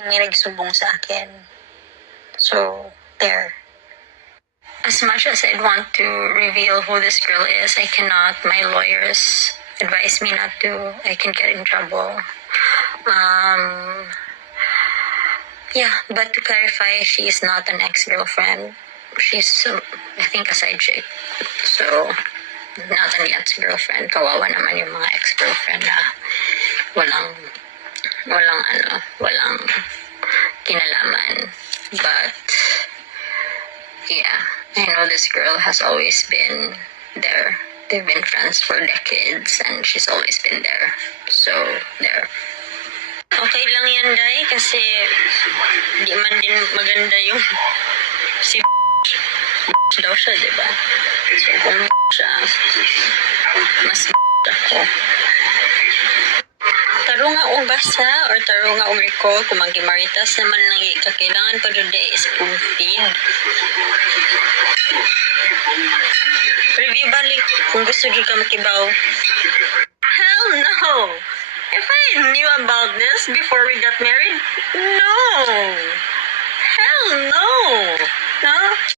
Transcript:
may nagsumbong sa akin. So, there. As much as I'd want to reveal who this girl is, I cannot. My lawyers advise me not to. I can get in trouble. Yeah, but to clarify, she is not an ex-girlfriend. She's, I think, a side chick. So, not an ex-girlfriend. Kawawa naman yung mga ex-girlfriend na walang kinalaman. But, yeah, I know this girl has always been there. They've been friends for decades and she's always been there. So, there. Okay lang yan, Day, kasi di man din maganda yung si daw siya, diba? So, kung siya, mas ako. Taro nga og basa or taro nga og recall kung magimaritas naman nang kakailangan pa dyan day is spoon feed. Review balik kung gusto dyan ka makibaw. Hell no! If I knew about this before we got married, no! Hell no! No?